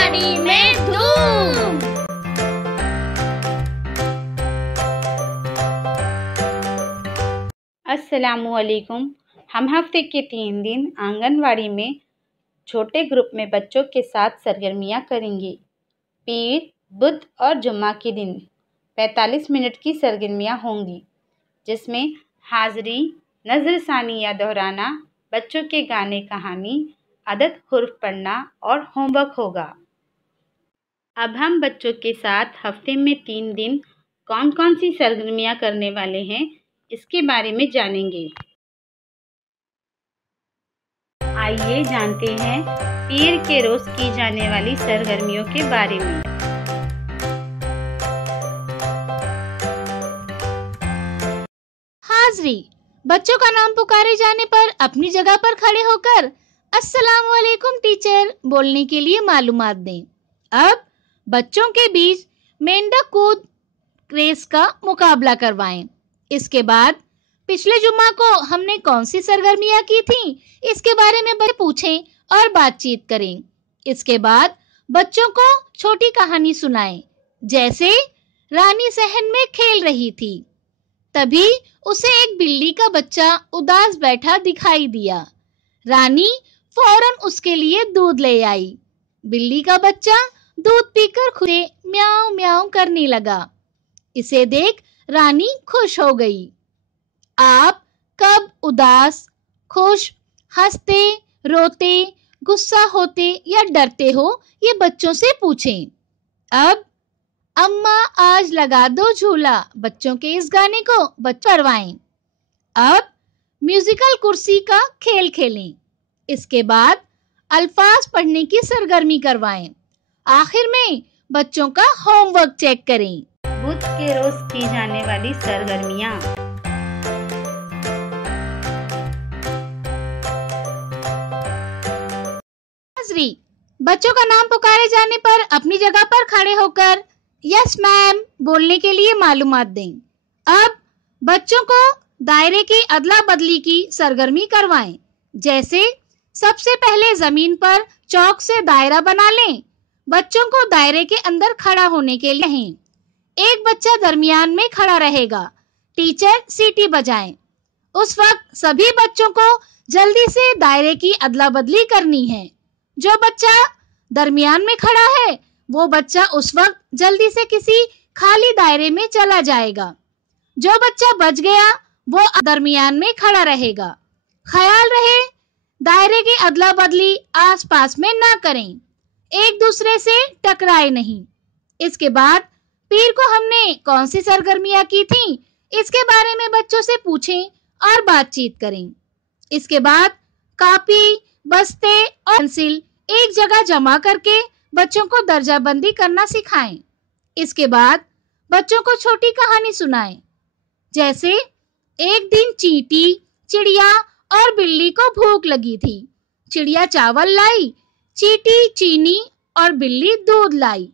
आंगनवाड़ी में धूम। अस्सलामुअलैकुम। हम हफ्ते के 3 दिन आंगनवाड़ी में छोटे ग्रुप में बच्चों के साथ सरगर्मियाँ करेंगे। पीर, बुध और जुम्मा के दिन 45 मिनट की सरगर्मियाँ होंगी, जिसमें हाज़री, नज़रसानी या दोहराना, बच्चों के गाने कहानी, अदद हुर्फ पढ़ना और होमवर्क होगा। अब हम बच्चों के साथ हफ्ते में 3 दिन कौन कौन सी सरगर्मियाँ करने वाले हैं, इसके बारे में जानेंगे। आइए जानते हैं पीर के रोज़ की जाने वाली सरगर्मियों के बारे में। हाज़री, बच्चों का नाम पुकारे जाने पर अपनी जगह पर खड़े होकर अस्सलामुअलैकुम टीचर बोलने के लिए मालूमात दें। अब बच्चों के बीच मेंढक कूद रेस का मुकाबला करवाएं। इसके बाद पिछले जुम्मा को हमने कौन सी सरगर्मियां की थीं, इसके बारे में पूछें और बातचीत करें। इसके बाद बच्चों को छोटी कहानी सुनाएं, जैसे रानी सहन में खेल रही थी, तभी उसे एक बिल्ली का बच्चा उदास बैठा दिखाई दिया। रानी फौरन उसके लिए दूध ले आई। बिल्ली का बच्चा दूध पीकर खुद म्याऊं म्याऊं करने लगा। इसे देख रानी खुश हो गई। आप कब उदास, खुश, हंसते, रोते, गुस्सा होते या डरते हो, ये बच्चों से पूछें। अब अम्मा आज लगा दो झूला, बच्चों के इस गाने को बच्चे करवाएं। अब म्यूजिकल कुर्सी का खेल खेलें। इसके बाद अल्फाज पढ़ने की सरगर्मी करवाएं। आखिर में बच्चों का होमवर्क चेक करें। बुध के रोज की जाने वाली सरगर्मियाँ। हाज़री, बच्चों का नाम पुकारे जाने पर अपनी जगह पर खड़े होकर यस मैम बोलने के लिए मालूमात दें। अब बच्चों को दायरे की अदला बदली की सरगर्मी करवाएं, जैसे सबसे पहले जमीन पर चौक से दायरा बना लें। बच्चों को दायरे के अंदर खड़ा होने के लिए कहें। एक बच्चा दरमियान में खड़ा रहेगा। टीचर सीटी बजाएं। उस वक्त सभी बच्चों को जल्दी से दायरे की अदला बदली करनी है। जो बच्चा दरमियान में खड़ा है, वो बच्चा उस वक्त जल्दी से किसी खाली दायरे में चला जाएगा। जो बच्चा बच गया, वो दरमियान में खड़ा रहेगा। ख्याल रहे, दायरे की अदला बदली आसपास में ना करें, एक दूसरे से टकराए नहीं। इसके बाद पीर को हमने कौन सी सरगर्मियां की थीं, इसके बारे में बच्चों से पूछें और बातचीत करें। इसके बाद कॉपी, बस्ते और पेंसिल एक जगह जमा करके बच्चों को दर्जाबंदी करना सिखाएं। इसके बाद बच्चों को छोटी कहानी सुनाएं, जैसे एक दिन चींटी, चिड़िया और बिल्ली को भूख लगी थी। चिड़िया चावल लाई, चींटी चीनी और बिल्ली दूध लाई।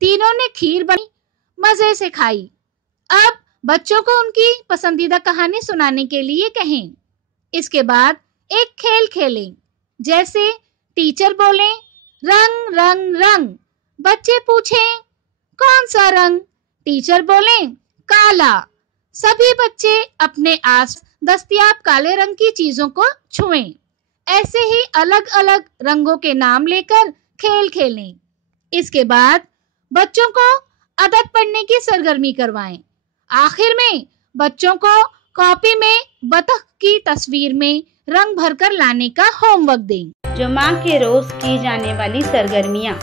तीनों ने खीर बनी, मजे से खाई। अब बच्चों को उनकी पसंदीदा कहानी सुनाने के लिए कहें। इसके बाद एक खेल खेलें, जैसे टीचर बोलें रंग रंग रंग, बच्चे पूछें कौन सा रंग, टीचर बोलें काला। सभी बच्चे अपने आस दस्तयाब काले रंग की चीजों को छुएं। ऐसे ही अलग अलग रंगों के नाम लेकर खेल खेलें। इसके बाद बच्चों को अदद पढ़ने की सरगर्मी करवाएं। आखिर में बच्चों को कॉपी में बतख की तस्वीर में रंग भरकर लाने का होमवर्क दें। जुम्मा के रोज की जाने वाली सरगर्मियाँ।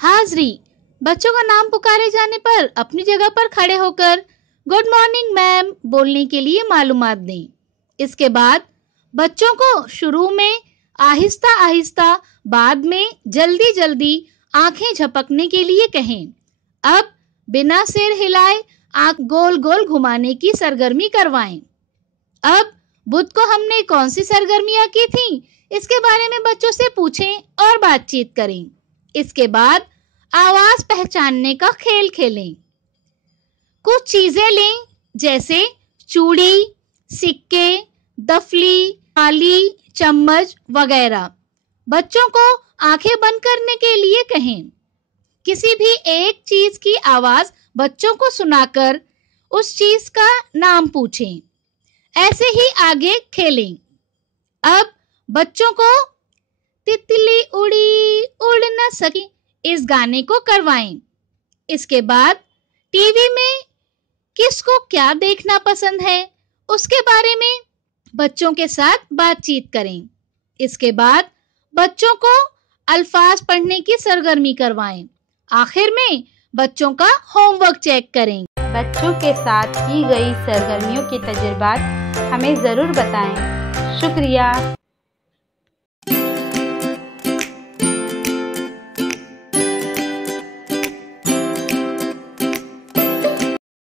हाज़री, बच्चों का नाम पुकारे जाने पर अपनी जगह पर खड़े होकर गुड मॉर्निंग मैम बोलने के लिए मालूमात दें। इसके बाद बच्चों को शुरू में आहिस्ता आहिस्ता, बाद में जल्दी जल्दी आंखें झपकने के लिए कहें। अब बिना सिर हिलाए आंख गोल गोल घुमाने की सरगर्मी करवाएं। अब बुध को हमने कौन सी सरगर्मियां की थीं, इसके बारे में बच्चों से पूछें और बातचीत करें। इसके बाद आवाज पहचानने का खेल खेलें। कुछ चीजें लें, जैसे चूड़ी, सिक्के, दफली, थाली, चम्मच वगैरह। बच्चों को आंखें बंद करने के लिए कहें। किसी भी एक चीज की आवाज बच्चों को सुनाकर उस चीज का नाम पूछें। ऐसे ही आगे खेलें। अब बच्चों को तितली उड़ी उड़ न सकी इस गाने को करवाएं। इसके बाद टीवी में किसको क्या देखना पसंद है उसके बारे में बच्चों के साथ बातचीत करें। इसके बाद बच्चों को अल्फाज पढ़ने की सरगर्मी करवाएं। आखिर में बच्चों का होमवर्क चेक करें। बच्चों के साथ की गई सरगर्मियों के तजुर्बात हमें ज़रूर बताएं। शुक्रिया।